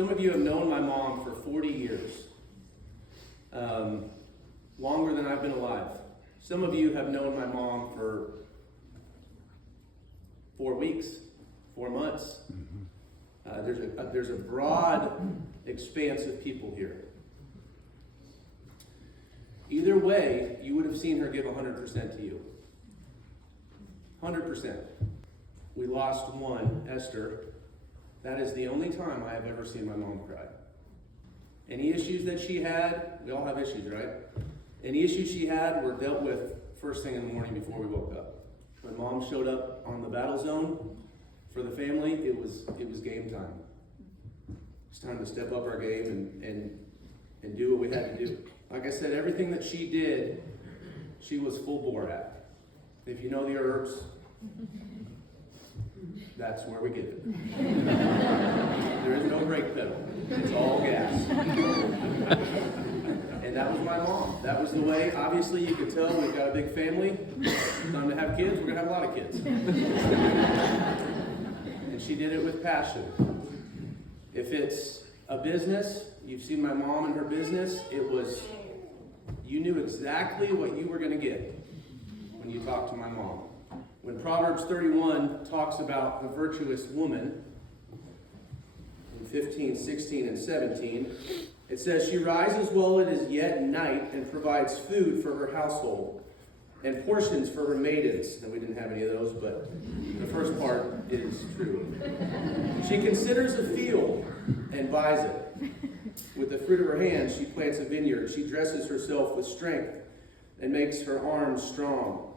Some of you have known my mom for 40 years, longer than I've been alive. Some of you have known my mom for 4 weeks, 4 months. There's a broad expanse of people here. Either way, you would have seen her give 100% to you. 100%. We lost one, Esther. That is the only time I have ever seen my mom cry. Any issues that she had, we all have issues, right? Any issues she had were dealt with first thing in the morning before we woke up. When mom showed up on the battle zone for the family, it was game time. It's time to step up our game and do what we had to do. Like I said, everything that she did, she was full bore at. If you know the Erbs, that's where we get it. There is no brake pedal. It's all gas. And that was my mom. That was the way. Obviously, you could tell we've got a big family. Time to have kids. We're going to have a lot of kids. And she did it with passion. If it's a business, you've seen my mom and her business, you knew exactly what you were going to get when you talked to my mom. When Proverbs 31 talks about the virtuous woman, in 15, 16, and 17, it says, she rises while it is yet night and provides food for her household and portions for her maidens. And we didn't have any of those, but the first part is true. She considers a field and buys it. With the fruit of her hands, she plants a vineyard. She dresses herself with strength and makes her arms strong.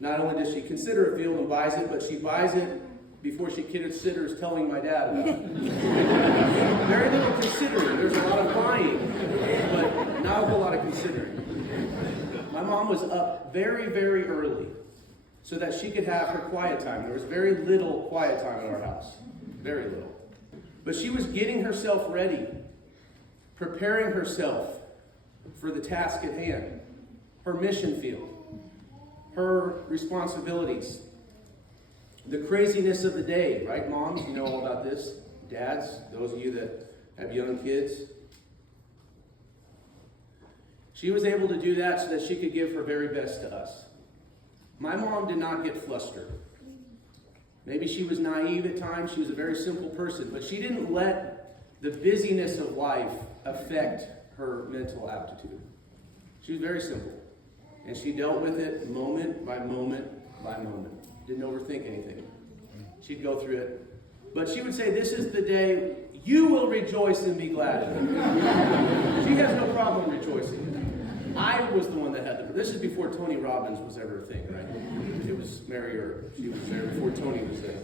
Not only does she consider a field and buys it, but she buys it before she considers telling my dad about it. Very little considering. There's a lot of buying, but not a whole lot of considering. My mom was up very, very early so that she could have her quiet time. There was very little quiet time in our house. Very little. But she was getting herself ready, preparing herself for the task at hand, her mission field, her responsibilities, the craziness of the day, right, moms? You know all about this. Dads, those of you that have young kids. She was able to do that so that she could give her very best to us. My mom did not get flustered. Maybe she was naive at times. She was a very simple person, but she didn't let the busyness of life affect her mental aptitude. She was very simple, and she dealt with it moment by moment by moment. Didn't overthink anything. She'd go through it. But she would say, this is the day you will rejoice and be glad in it. She has no problem rejoicing. I was the one that had this is before Tony Robbins was ever a thing, right? It was Mary Erb. She was there before Tony was there.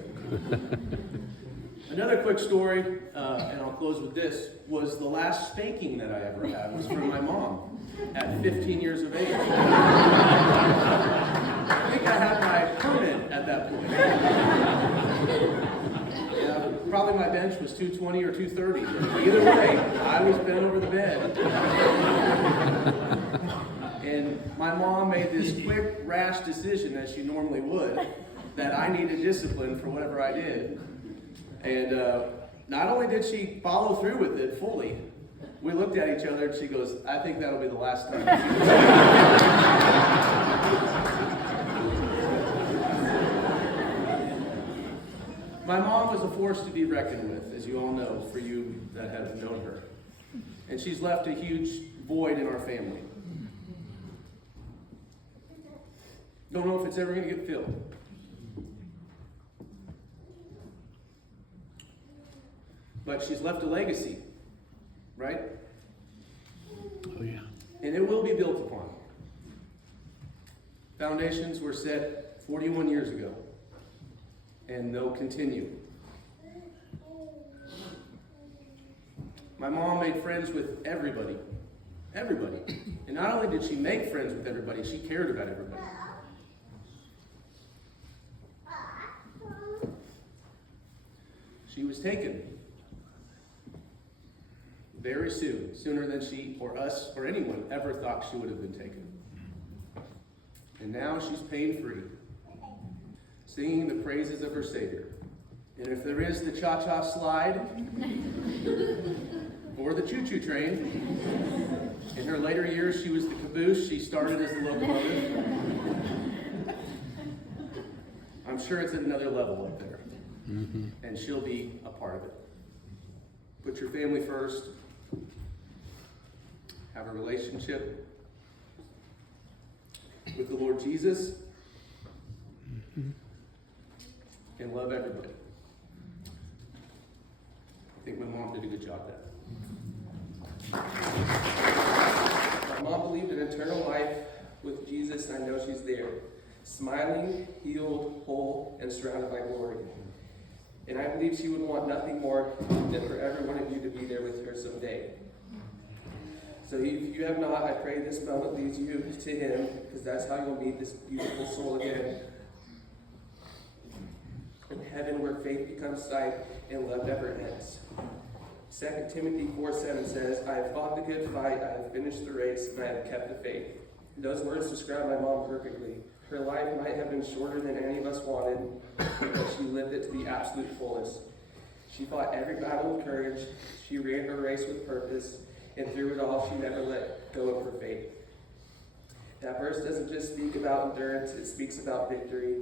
Another quick story, and I'll close with this, was the last spanking that I ever had was from my mom at 15 years of age. I think I had my permit at that point. Yeah, probably my bench was 220 or 230. Either way, I was bent over the bed. And my mom made this quick, rash decision, as she normally would, that I needed discipline for whatever I did. And not only did she follow through with it fully, we looked at each other and she goes, I think that'll be the last time. My mom was a force to be reckoned with, as you all know, for you that have known her. And she's left a huge void in our family. Don't know if it's ever going to get filled. But she's left a legacy, right? Oh, yeah. And it will be built upon. Foundations were set 41 years ago, and they'll continue. My mom made friends with everybody. Everybody. And not only did she make friends with everybody, she cared about everybody. She was taken very soon, sooner than she or us or anyone ever thought she would have been taken. And now she's pain-free, singing the praises of her Savior. And if there is the cha-cha slide, or the choo-choo train. In her later years, she was the caboose. She started as the locomotive. I'm sure it's at another level up there. And she'll be a part of it. Put your family first. Have a relationship with the Lord Jesus. And love everybody. I think my mom did a good job at that. My mom believed in eternal life with Jesus, and I know she's there. Smiling, healed, whole, and surrounded by glory. And I believe she would want nothing more than for every one of you to be there with her someday. So if you have not, I pray this moment leads you to him, because that's how you'll meet this beautiful soul again. In heaven, where faith becomes sight and love never ends. 2 Timothy 4:7 says, I have fought the good fight, I have finished the race, and I have kept the faith. Those words describe my mom perfectly. Her life might have been shorter than any of us wanted, but she lived it to the absolute fullest. She fought every battle with courage, she ran her race with purpose, and through it all, she never let go of her faith. That verse doesn't just speak about endurance, it speaks about victory.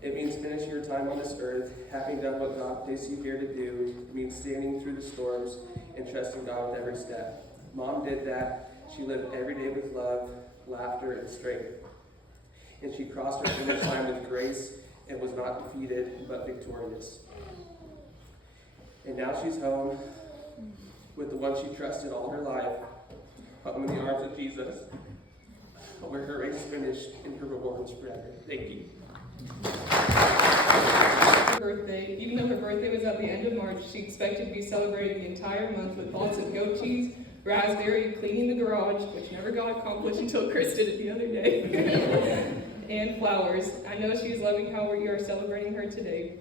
It means finishing your time on this earth, having done what God placed you here to do. It means standing through the storms and trusting God with every step. Mom did that. She lived every day with love, laughter, and strength. And she crossed her finish line with grace and was not defeated, but victorious. And now she's home with the one she trusted all her life, home in the arms of Jesus, where her race finished and her rewards forever. Thank you. Her birthday, even though her birthday was at the end of March, she expected to be celebrating the entire month with lots of goat cheese, raspberry, cleaning the garage, which never got accomplished until Chris did it the other day, and flowers. I know she's loving how we are celebrating her today.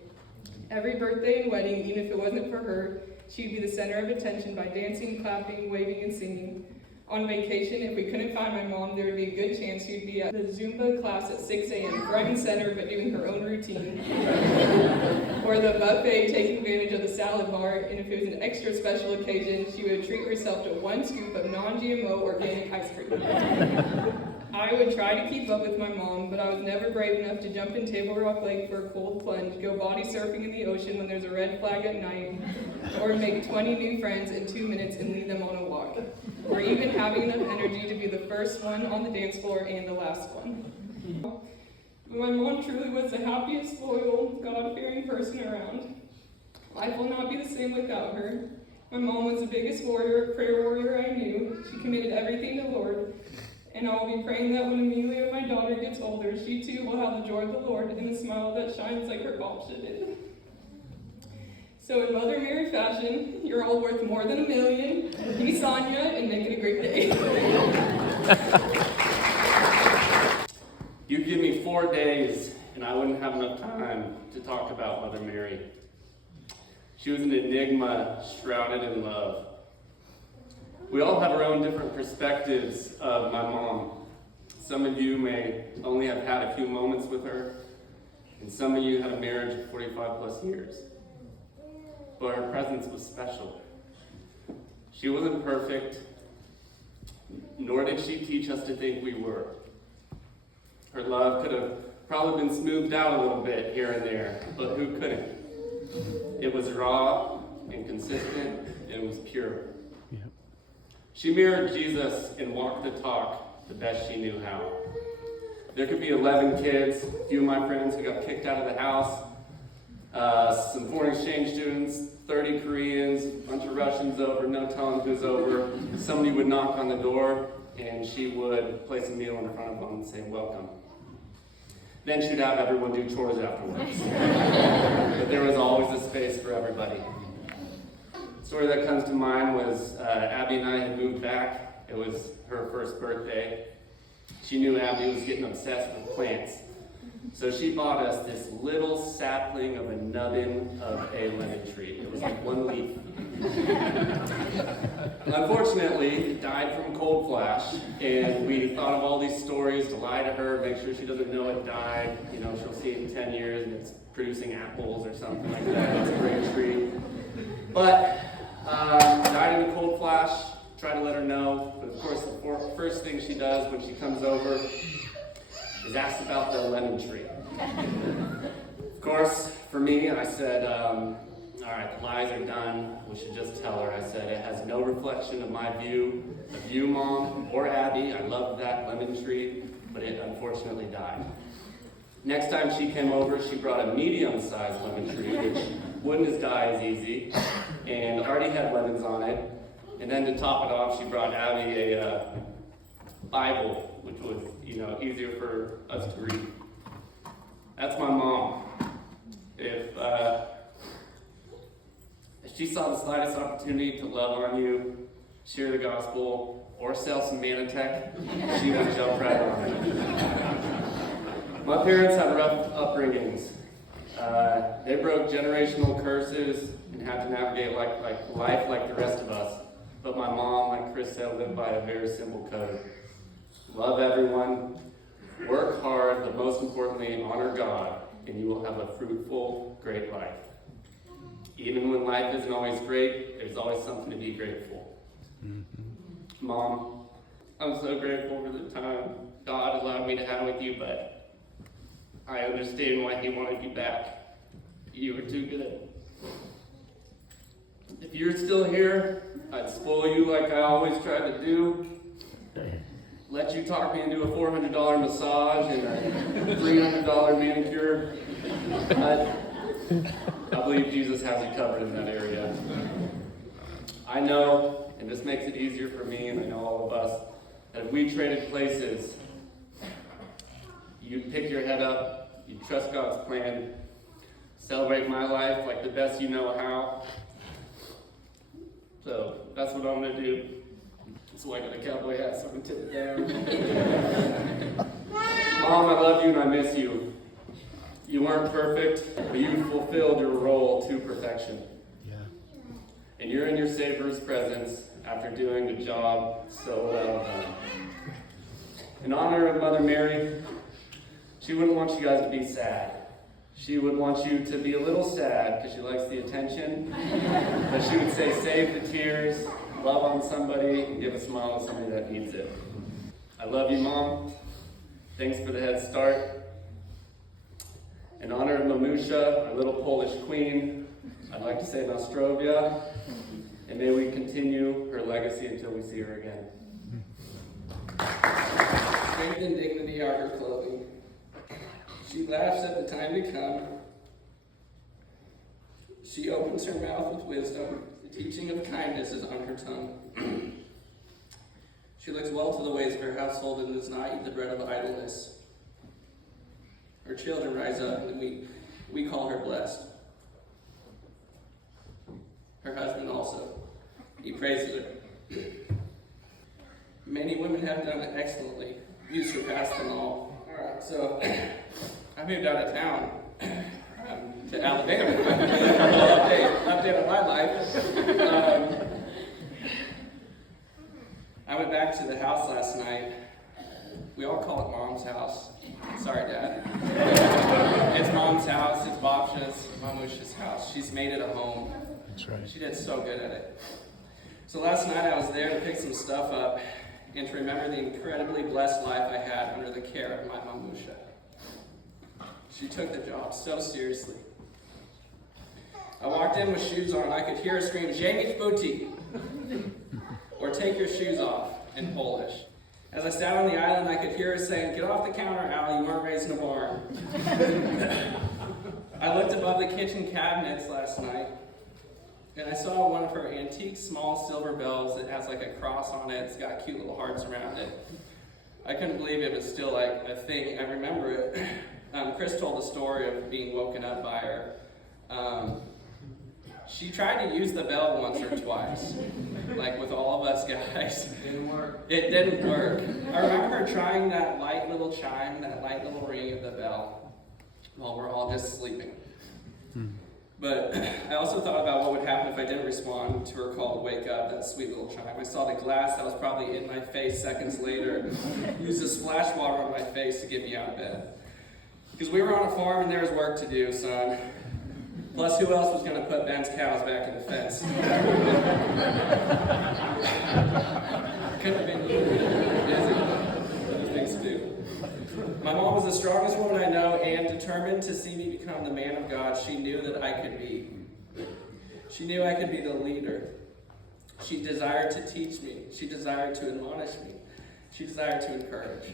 Every birthday and wedding, even if it wasn't for her, she'd be the center of attention by dancing, clapping, waving, and singing. On vacation, if we couldn't find my mom, there would be a good chance she'd be at the Zumba class at 6 a.m., right in center, but doing her own routine. Or the buffet, taking advantage of the salad bar, and if it was an extra special occasion, she would treat herself to one scoop of non-GMO organic ice cream. I would try to keep up with my mom, but I was never brave enough to jump in Table Rock Lake for a cold plunge, go body surfing in the ocean when there's a red flag at night, or make 20 new friends in 2 minutes and lead them on a walk. Or even having enough energy to be the first one on the dance floor and the last one. My mom truly was the happiest, loyal, God-fearing person around. Life will not be the same without her. My mom was the biggest prayer warrior I knew. She committed everything to the Lord. And I will be praying that when Amelia, my daughter, gets older, she too will have the joy of the Lord and a smile that shines like her Bobsha did. So in Mother Mary fashion, you're all worth more than $1 million. Be Sonia and make it a great day. You give me 4 days and I wouldn't have enough time to talk about Mother Mary. She was an enigma shrouded in love. We all have our own different perspectives of my mom. Some of you may only have had a few moments with her, and some of you had a marriage of 45 plus years. But her presence was special. She wasn't perfect, nor did she teach us to think we were. Her love could have probably been smoothed out a little bit here and there, but who couldn't? It was raw and consistent, and it was pure. Yep. She mirrored Jesus and walked the talk the best she knew how. There could be 11 kids, a few of my friends who got kicked out of the house, some foreign exchange students, 30 Koreans, a bunch of Russians over, no telling who's over. Somebody would knock on the door, and she would place a meal in front of them and say, welcome. Then she'd have everyone do chores afterwards. But there was always a space for everybody. The story that comes to mind was Abby and I had moved back. It was her first birthday. She knew Abby was getting obsessed with plants. So she bought us this little sapling of a nubbin of a lemon tree. It was like one leaf. Unfortunately, it died from cold flash, and we thought of all these stories to lie to her, make sure she doesn't know it died. You know, she'll see it in 10 years and it's producing apples or something like that. It's a great tree. But died in a cold flash. try to let her know. But of course, the first thing she does when she comes over is ask about the lemon tree. Of course, for me, I said, all right, the lies are done. We should just tell her. I said, it has no reflection of my view of you, Mom, or Abby. I loved that lemon tree, but it unfortunately died. Next time she came over, she brought a medium-sized lemon tree, which wouldn't die as easy, and already had lemons on it. And then to top it off, she brought Abby a Bible, which was, easier for us to read. That's my mom. If she saw the slightest opportunity to love on you, share the gospel, or sell some Manatech, she would jump right on it. My parents had rough upbringings. They broke generational curses and had to navigate life like the rest of us. But my mom, like Chris said, lived by a very simple code. Love everyone, work hard, but most importantly, honor God, and you will have a fruitful, great life. Even when life isn't always great, there's always something to be grateful. Mm-hmm. Mom, I'm so grateful for the time God allowed me to have with you, but I understand why He wanted you back. You were too good. If you're still here, I'd spoil you like I always try to do. Let you talk me into a $400 massage and a $300 manicure. I believe Jesus has you covered in that area. I know, and this makes it easier for me, and I know all of us, that if we traded places, you'd pick your head up, you'd trust God's plan, celebrate my life like the best you know how. So that's what I'm going to do. So I got a cowboy hat so I can tip it down. Mom, I love you and I miss you. You weren't perfect, but you fulfilled your role to perfection. Yeah. And you're in your Savior's presence after doing the job so well done. In honor of Mother Mary, she wouldn't want you guys to be sad. She would want you to be a little sad because she likes the attention. But she would say, save the tears, love on somebody, and give a smile to somebody that needs it. I love you, Mom. Thanks for the head start. In honor of Mamusha, our little Polish queen, I'd like to say Nostrovia, and may we continue her legacy until we see her again. Strength and dignity are her clothing. She laughs at the time to come. She opens her mouth with wisdom. The teaching of kindness is on her tongue. She looks well to the ways of her household and does not eat the bread of idleness. Her children rise up, and we call her blessed. Her husband also. He praises her. Many women have done it excellently. You surpass them all. Alright, so I moved out of town to Alabama. Update on my life. I went back to the house last night. We all call it Mom's house. Sorry, Dad. It's Mom's house. It's Bobsha's, Mamusha's house. She's made it a home. That's right. She did so good at it. So last night I was there to pick some stuff up and to remember the incredibly blessed life I had under the care of my Mamusha. She took the job so seriously. I walked in with shoes on and I could hear her scream, "Zamieć buty," or "take your shoes off" in Polish. As I sat on the island, I could hear her saying, "Get off the counter, Al, you weren't raised in a barn." I looked above the kitchen cabinets last night, and I saw one of her antique small silver bells that has like a cross on it. It's got cute little hearts around it. I couldn't believe it was still like a thing. I remember it. Chris told the story of being woken up by her. She tried to use the bell once or twice, like with all of us guys. It didn't work. It didn't work. I remember her trying that light little chime, that light little ring of the bell, while we're all just sleeping. But I also thought about what would happen if I didn't respond to her call to wake up, that sweet little chime. I saw the glass that was probably in my face seconds later, used a splash water on my face to get me out of bed. Because we were on a farm and there was work to do, son. Plus, who else was going to put Ben's cows back in the fence? My mom was the strongest woman I know, and determined to see me become the man of God she knew that I could be. She knew I could be the leader. She desired to teach me. She desired to admonish me. She desired to encourage.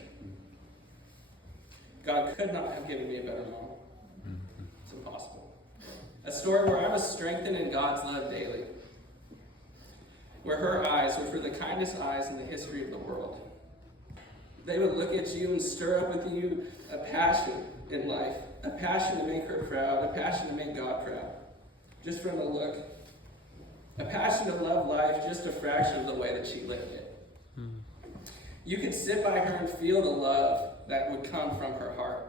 God could not have given me a better mom. It's impossible. A story where I was strengthened in God's love daily. Where her eyes, which were the kindest eyes in the history of the world, they would look at you and stir up with you a passion in life, a passion to make her proud, a passion to make God proud, just from a look, a passion to love life just a fraction of the way that she lived it. You could sit by her and feel the love that would come from her heart.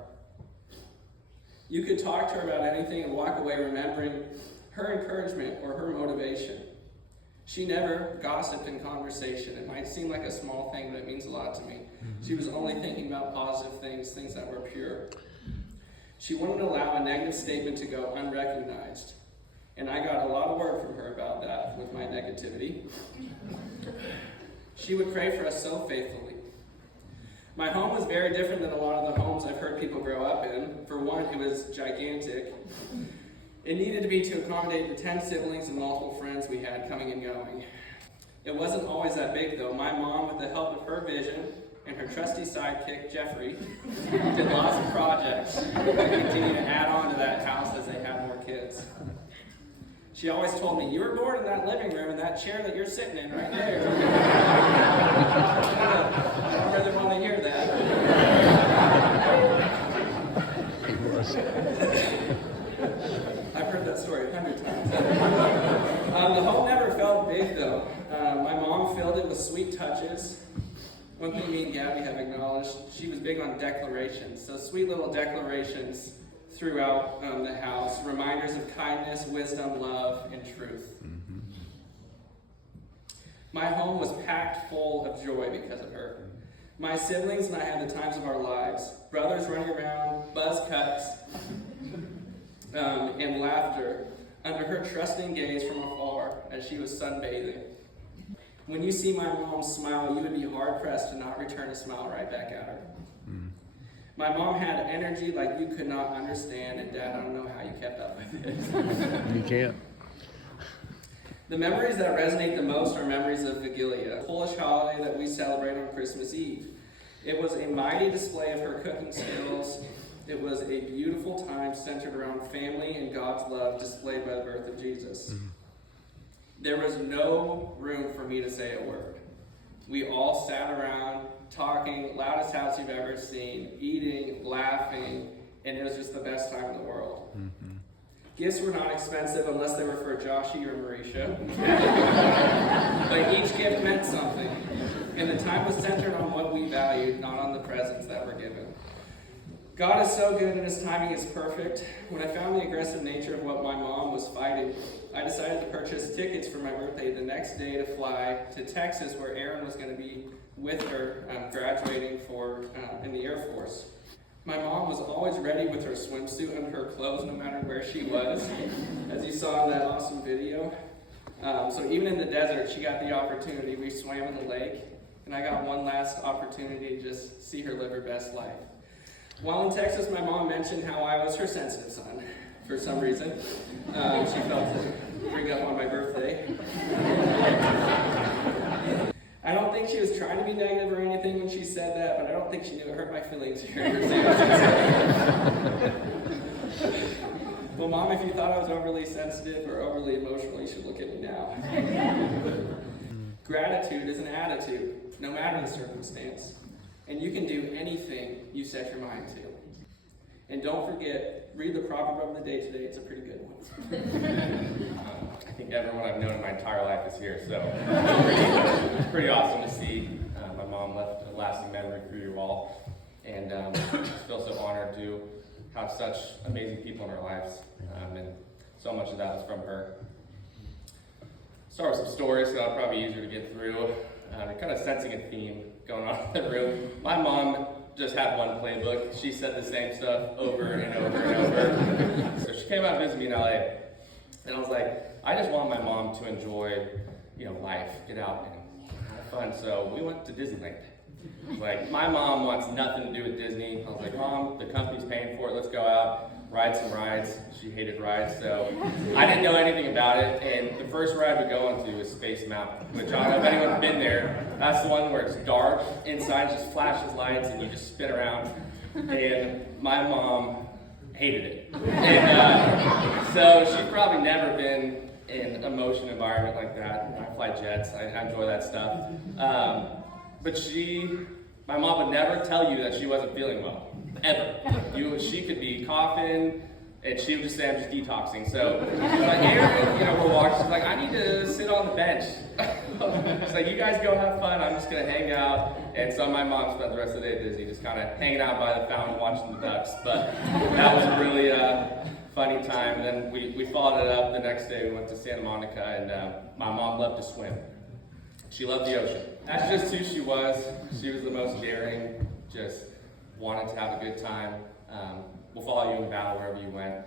You could talk to her about anything and walk away remembering her encouragement or her motivation. She never gossiped in conversation. It might seem like a small thing, but it means a lot to me. She was only thinking about positive things, things that were pure. She wouldn't allow a negative statement to go unrecognized. And I got a lot of word from her about that with my negativity. She would pray for us so faithfully. My home was very different than a lot of the homes I've heard people grow up in. For one, it was gigantic. It needed to be to accommodate the 10 siblings and multiple friends we had coming and going. It wasn't always that big though. My mom, with the help of her vision and her trusty sidekick, Jeffrey, did lots of projects that continue to add on to that house as they had more kids. She always told me, you were born in that living room in that chair that you're sitting in right there. I don't really want to hear that. I've heard that story 100 times. The home never felt big though. My mom filled it with sweet touches. One thing me and Gabby have acknowledged, she was big on declarations. So sweet little declarations throughout the house, reminders of kindness, wisdom, love, and truth. My home was packed full of joy because of her. My siblings and I had the times of our lives. Brothers running around, buzz cuts, and laughter under her trusting gaze from afar as she was sunbathing. When you see my mom smile, you would be hard-pressed to not return a smile right back at her. My mom had energy like you could not understand, and Dad, I don't know how you kept up with it. You can't. The memories that resonate the most are memories of Vigilia, a Polish holiday that we celebrate on Christmas Eve. It was a mighty display of her cooking skills. It was a beautiful time centered around family and God's love displayed by the birth of Jesus. There was no room for me to say a word. We all sat around talking, loudest house you've ever seen, eating, laughing, and it was just the best time in the world. Gifts were not expensive unless they were for Joshie or Marisha. But each gift meant something. And the time was centered on what we valued, not on the presents that were given. God is so good and his timing is perfect. When I found the aggressive nature of what my mom was fighting, I decided to purchase tickets for my birthday the next day to fly to Texas, where Aaron was going to be with her graduating in the Air Force. My mom was always ready with her swimsuit and her clothes no matter where she was, as you saw in that awesome video. So even in the desert, she got the opportunity. We swam in the lake, and I got one last opportunity to just see her live her best life. While in Texas, my mom mentioned how I was her sensitive son for some reason. She felt to bring up on my birthday. I don't think she was trying to be negative or anything when she said that, but I don't think she knew it hurt my feelings to hear her say that. Well, Mom, if you thought I was overly sensitive or overly emotional, you should look at me now. Gratitude is an attitude, no matter the circumstance. And you can do anything you set your mind to. And don't forget, read the proverb of the day today. It's a pretty good one. I think everyone I've known in my entire life is here, so it's pretty awesome to see. My mom left a lasting memory for you all, and I feel so honored to have such amazing people in our lives, and so much of that was from her. Start with some stories, so it'll probably be easier to get through. You're kind of sensing a theme going on in the room. My mom just had one playbook. She said the same stuff over and over and over. So she came out to visit me in LA, and I was like, I just want my mom to enjoy, life, get out and have fun. So we went to Disneyland. Like, my mom wants nothing to do with Disney. I was like, Mom, the company's paying for it, let's go out, ride some rides. She hated rides, so I didn't know anything about it. And the first ride we go on to is Space Mountain, which I don't know if anyone's been there. That's the one where it's dark, inside just flashes lights, and you just spin around. And my mom hated it. And so she's probably never been in a motion environment like that. I fly jets, I enjoy that stuff. But my mom would never tell you that she wasn't feeling well, ever. She could be coughing, and she would just say, I'm just detoxing. So she's like, here, we're walking, she's like, I need to sit on the bench. She's like, you guys go have fun, I'm just gonna hang out. And so my mom spent the rest of the day at Disney, just kind of hanging out by the fountain, watching the ducks. But that was a really funny time. And then we followed it up the next day. We went to Santa Monica, and my mom loved to swim. She loved the ocean. That's just who she was. She was the most daring, just wanted to have a good time. We'll follow you in battle wherever you went.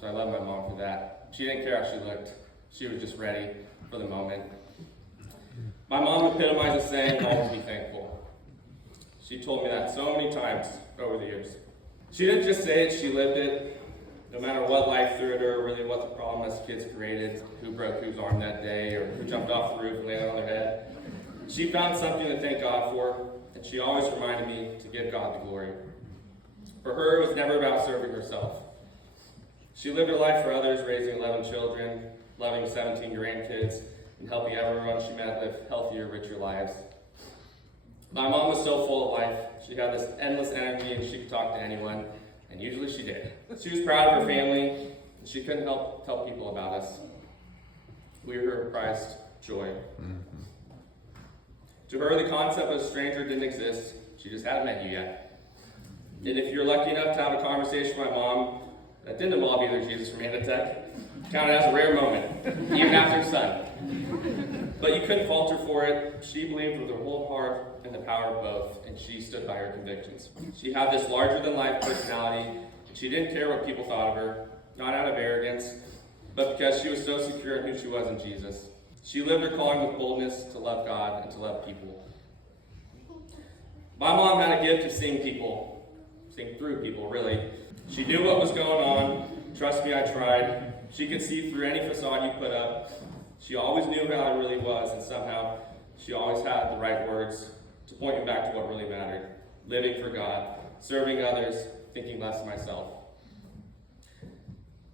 So I love my mom for that. She didn't care how she looked. She was just ready for the moment. My mom epitomized the saying, always be thankful. She told me that so many times over the years. She didn't just say it, she lived it. No matter what life threw at her, really what the problem us kids created, who broke whose arm that day, or who jumped off the roof and landed on their head. She found something to thank God for, and she always reminded me to give God the glory. For her, it was never about serving herself. She lived her life for others, raising 11 children, loving 17 grandkids, and helping everyone she met live healthier, richer lives. My mom was so full of life. She had this endless energy, and she could talk to anyone, and usually she did. She was proud of her family, and she couldn't help tell people about us. We were her prized joy. To her, the concept of a stranger didn't exist. She just hadn't met you yet. And if you're lucky enough to have a conversation with my mom that didn't involve either Jesus or Amanda Tech, count it as a rare moment, even after her son. But you couldn't fault her for it. She believed with her whole heart in the power of both, and she stood by her convictions. She had this larger-than-life personality, and she didn't care what people thought of her, not out of arrogance, but because she was so secure in who she was in Jesus. She lived her calling with boldness to love God and to love people. My mom had a gift of seeing through people, really. She knew what was going on. Trust me, I tried. She could see through any facade you put up. She always knew how it really was, and somehow she always had the right words to point me back to what really mattered. Living for God, serving others, thinking less of myself.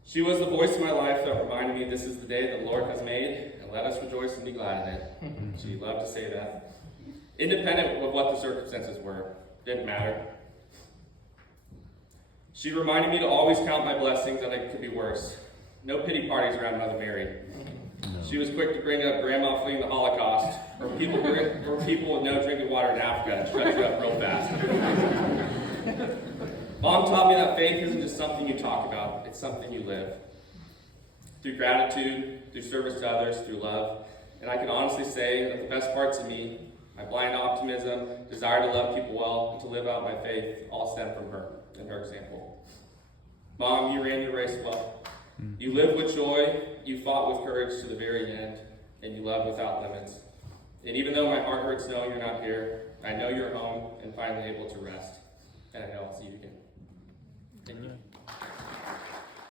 She was the voice in my life that reminded me this is the day the Lord has made, and let us rejoice and be glad in it. She loved to say that. Independent of what the circumstances were, didn't matter. She reminded me to always count my blessings, that it could be worse. No pity parties around Mother Mary. She was quick to bring up grandma fleeing the Holocaust, or people with no drinking water in Africa, and shut you up real fast. Mom taught me that faith isn't just something you talk about, it's something you live. Through gratitude, through service to others, through love. And I can honestly say that the best parts of me, my blind optimism, desire to love people well, and to live out my faith, all stem from her and her example. Mom, you ran your race well. You lived with joy, you fought with courage to the very end, and you loved without limits. And even though my heart hurts knowing you're not here, I know you're home and finally able to rest. And I know I'll see you again. Thank you.